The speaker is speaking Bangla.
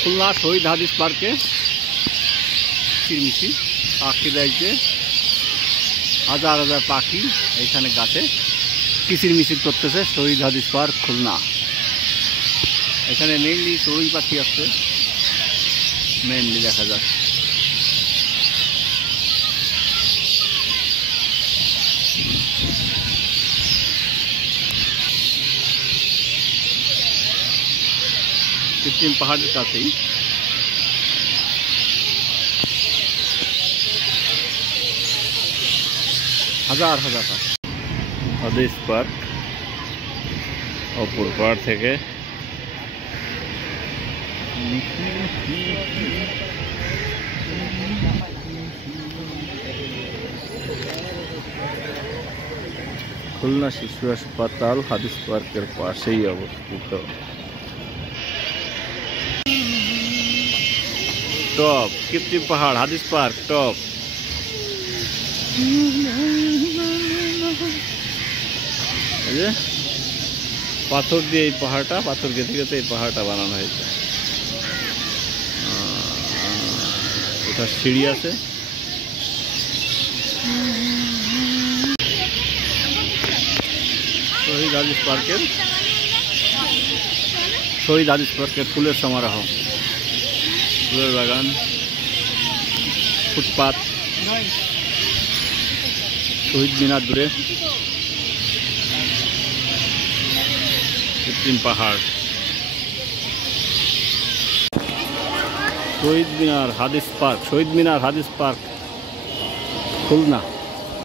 খুলনা শহীদ হাদিস পার্কে কিচিরমিচির পাখি দেখছে, হাজার হাজার পাখি এইখানে গাছে কিচিরমিচির করতেছে। শহীদ হাদিস পার্ক খুলনা, এখানে মেইনলি চড়ুই পাখি আছে, মেইনলি দেখা যাচ্ছে। কৃত্রিম পাহাড়ের কাছেই হাজার হাজার পাখি। হাদিস পার্ক অপর পাড় থেকে খুলনা শিশু হাসপাতাল হাদিস পার্কের পাশেই অবস্থিত। টপ কৃত্রিম পাহাড় হাদিস পার্ক টপ। পাথর দিয়ে এই পাহাড়টা, পাথর গেঁথে গেঁথে এই পাহাড়টা বানানো হয়েছে। এটা সিঁড়ি আছে। শহীদ হাদিস পার্কের ফুলের সমারোহ, ফুলের বাগান, ফুটপাত, শহীদ মিনার দূরে, কৃত্রিম পাহাড়, শহীদ মিনার হাদিস পার্ক খুলনা।